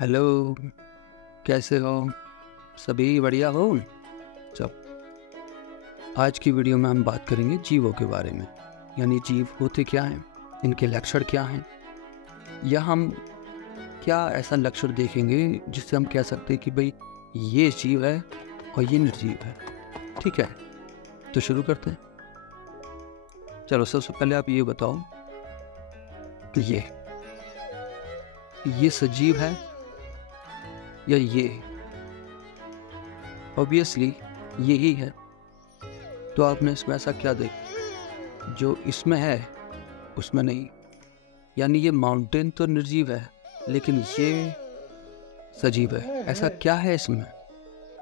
Hello, कैसे हो? सभी बढ़िया हो? चलो, आज की वीडियो में हम बात करेंगे जीवों के बारे में। यानी जीव होते क्या हैं, इनके लक्षण क्या हैं, या हम क्या ऐसा लक्षण देखेंगे जिससे हम कह सकते हैं कि भाई ये जीव है और ये निर्जीव है। ठीक है, तो शुरू करते हैं। चलो, सबसे पहले आप ये बताओ कि ये सजीव है या ये? ऑब्वियसली ये ही है। तो आपने इसमें ऐसा क्या देखा जो इसमें है उसमें नहीं? यानी ये माउंटेन तो निर्जीव है लेकिन ये सजीव है। ऐसा क्या है इसमें?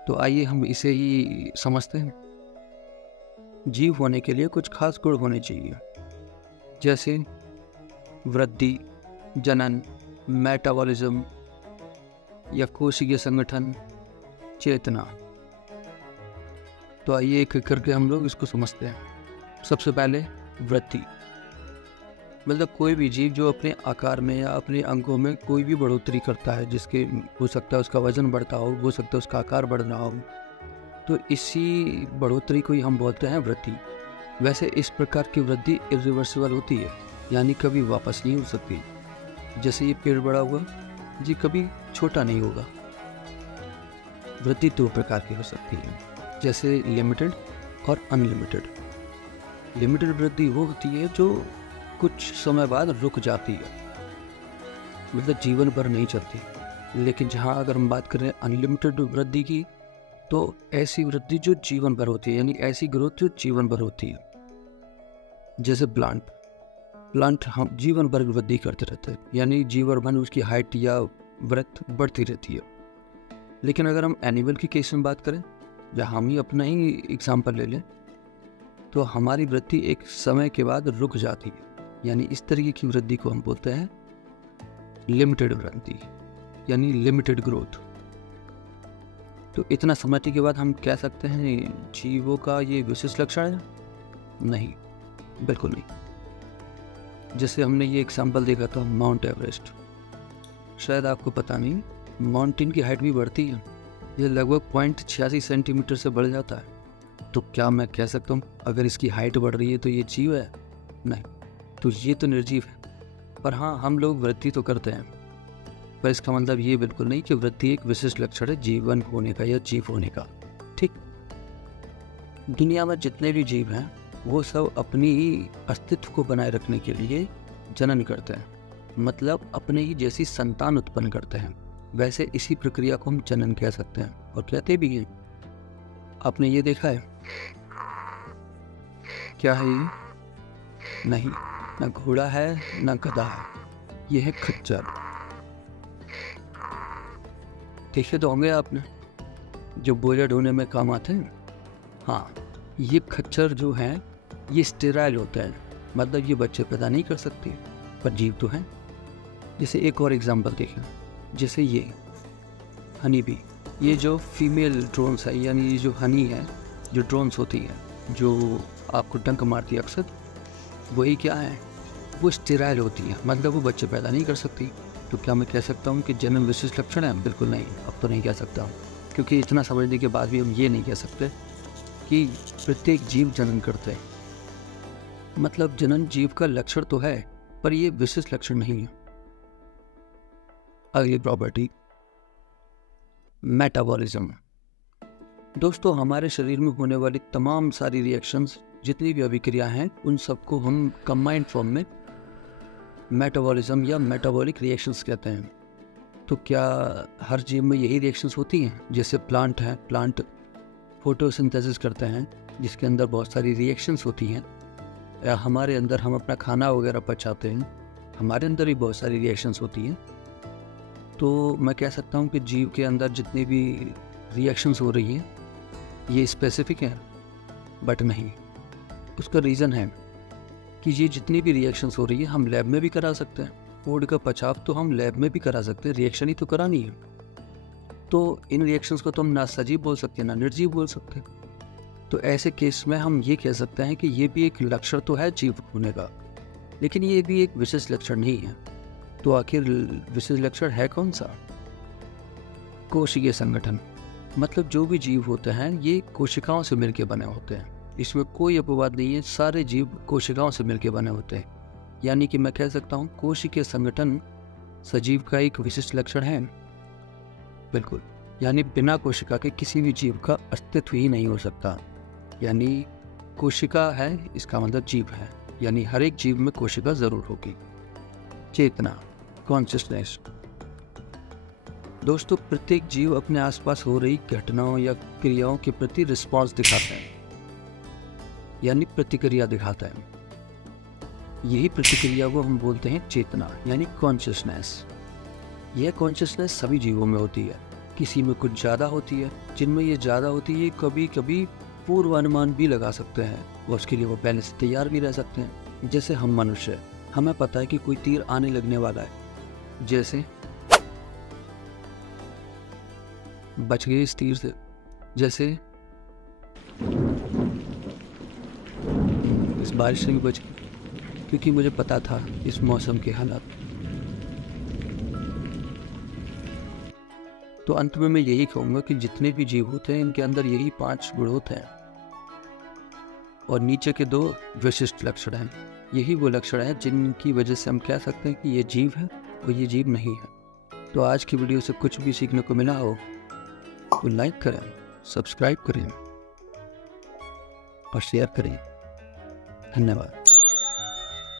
तो आइए हम इसे ही समझते हैं। जीव होने के लिए कुछ खास गुण होने चाहिए, जैसे वृद्धि, जनन, मेटाबॉलिज्म या कोशिकीय संगठन, चेतना। तो आइए एक एक करके हम लोग इसको समझते हैं। सबसे पहले वृद्धि, मतलब कोई भी जीव जो अपने आकार में या अपने अंगों में कोई भी बढ़ोतरी करता है, जिसके हो सकता है उसका वजन बढ़ता हो सकता है उसका आकार बढ़ना हो, तो इसी बढ़ोतरी को ही हम बोलते हैं वृद्धि। वैसे इस प्रकार की वृद्धि इरिवर्सिबल होती है, यानी कभी वापस नहीं हो सकती। जैसे ये पेड़ बड़ा हुआ जी, कभी छोटा नहीं होगा। वृद्धि दो प्रकार की हो सकती है, जैसे लिमिटेड और अनलिमिटेड। लिमिटेड वृद्धि वो होती है जो कुछ समय बाद रुक जाती है, मतलब जीवन भर नहीं चलती। लेकिन जहाँ अगर हम बात करें अनलिमिटेड वृद्धि की, तो ऐसी वृद्धि जो जीवन भर होती है, यानी ऐसी ग्रोथ जो जीवन भर होती है। जैसे प्लांट हम जीवन भर वृद्धि करते रहते हैं, यानी जीवन भर उसकी हाइट या वृद्धि बढ़ती रहती है। लेकिन अगर हम एनिमल की केस में बात करें, या हम ही अपना ही एग्जाम्पल ले लें, तो हमारी वृद्धि एक समय के बाद रुक जाती है। यानी इस तरीके की वृद्धि को हम बोलते हैं लिमिटेड वृद्धि, यानी लिमिटेड ग्रोथ। तो इतना समझने के बाद हम कह सकते हैं जीवों का ये विशेष लक्षण है? नहीं, बिल्कुल नहीं। जैसे हमने ये एग्जाम्पल देखा था माउंट एवरेस्ट। शायद आपको पता नहीं, माउंटेन की हाइट भी बढ़ती है। ये लगभग 0.86 सेंटीमीटर से बढ़ जाता है। तो क्या मैं कह सकता हूँ अगर इसकी हाइट बढ़ रही है तो ये जीव है? नहीं, तो ये तो निर्जीव है। पर हाँ, हम लोग वृद्धि तो करते हैं, पर इसका मतलब ये बिल्कुल नहीं कि वृद्धि एक विशिष्ट लक्षण है जीवन होने का या जीव होने का। ठीक, दुनिया में जितने भी जीव हैं वो सब अपनी अस्तित्व को बनाए रखने के लिए जनन करते हैं, मतलब अपने ही जैसी संतान उत्पन्न करते हैं। वैसे इसी प्रक्रिया को हम जनन कह सकते हैं, और कहते भी हैं। आपने ये देखा है? क्या है ये? नहीं, ना घोड़ा है ना गधा है, ये है खच्चर। देखे तो होंगे आपने, जो बोझा ढोने में काम आते हैं। हाँ, ये खच्चर जो हैं ये स्टेराइल होते हैं, मतलब ये बच्चे पैदा नहीं कर सकते, पर जीव तो हैं। जैसे एक और एग्जांपल देखें, जैसे ये हनी बी, ये जो फीमेल ड्रोन्स है, यानी ये जो हनी है, जो ड्रोन्स होती है जो आपको डंक मारती है अक्सर, वही क्या है, वो स्टेराइल होती है, मतलब वो बच्चे पैदा नहीं कर सकती। तो क्या मैं कह सकता हूँ कि जन्म विशिष्ट लक्षण है? बिल्कुल नहीं, अब तो नहीं कह सकता हूँ, क्योंकि इतना समझने के बाद भी हम ये नहीं कह सकते कि प्रत्येक जीव जनन करते हैं। मतलब जनन जीव का लक्षण तो है, पर ये विशिष्ट लक्षण नहीं है। अगली प्रॉपर्टी, मेटाबॉलिज्म। दोस्तों, हमारे शरीर में होने वाली तमाम सारी रिएक्शंस, जितनी भी अभिक्रिया हैं, उन सबको हम कंबाइंड फॉर्म में मेटाबॉलिज्म या मेटाबॉलिक रिएक्शंस कहते हैं। तो क्या हर जीव में यही रिएक्शंस होती हैं? जैसे प्लांट है, प्लांट फोटोसिंथेसिस करते हैं, जिसके अंदर बहुत सारी रिएक्शंस होती हैं। या हमारे अंदर हम अपना खाना वगैरह पचाते हैं, हमारे अंदर भी बहुत सारी रिएक्शंस होती हैं। तो मैं कह सकता हूँ कि जीव के अंदर जितनी भी रिएक्शंस हो रही हैं ये स्पेसिफिक हैं, बट नहीं। उसका रीज़न है कि ये जितनी भी रिएक्शंस हो रही है हम लैब में भी करा सकते हैं। फूड का पचाव तो हम लैब में भी करा सकते हैं, रिएक्शन ही तो करानी है। तो इन रिएक्शंस को तो हम ना सजीव बोल सकते हैं ना निर्जीव बोल सकते हैं। तो ऐसे केस में हम ये कह सकते हैं कि ये भी एक लक्षण तो है जीव होने का, लेकिन ये भी एक विशेष लक्षण नहीं है। तो आखिर विशेष लक्षण है कौन सा? कोशिकीय संगठन मतलब जो भी जीव होते हैं ये कोशिकाओं से मिलकर बने होते हैं। इसमें कोई अपवाद नहीं है, सारे जीव कोशिकाओं से मिलकर बने होते हैं। यानी कि मैं कह सकता हूँ कोशिकीय संगठन सजीव का एक विशिष्ट लक्षण है। बिल्कुल, यानी बिना कोशिका के किसी भी जीव का अस्तित्व ही नहीं हो सकता। यानी कोशिका है इसका मतलब जीव है, यानी हर एक जीव में कोशिका जरूर होगी। चेतना, कॉन्शियसनेस। दोस्तों, प्रत्येक जीव अपने आसपास हो रही घटनाओं या क्रियाओं के प्रति रिस्पॉन्स दिखाता है, यानी प्रतिक्रिया दिखाता है। यही प्रतिक्रिया को हम बोलते हैं चेतना यानी कॉन्शियसनेस। यह कॉन्शियसनेस सभी जीवों में होती है, किसी में कुछ ज़्यादा होती है। जिनमें ये ज़्यादा होती है कभी कभी पूर्वानुमान भी लगा सकते हैं और उसके लिए वो पहले से तैयार भी रह सकते हैं। जैसे हम मनुष्य, हमें पता है कि कोई तीर आने लगने वाला है, जैसे बच गए इस तीर से, जैसे इस बारिश से भी बच गए क्योंकि मुझे पता था इस मौसम के हालात। तो अंत में मैं यही कहूँगा कि जितने भी जीव होते हैं इनके अंदर यही 5 गुण होते हैं और नीचे के 2 विशिष्ट लक्षण हैं। यही वो लक्षण हैं जिनकी वजह से हम कह सकते हैं कि ये जीव है और ये जीव नहीं है। तो आज की वीडियो से कुछ भी सीखने को मिला हो तो लाइक करें, सब्सक्राइब करें और शेयर करें। धन्यवाद।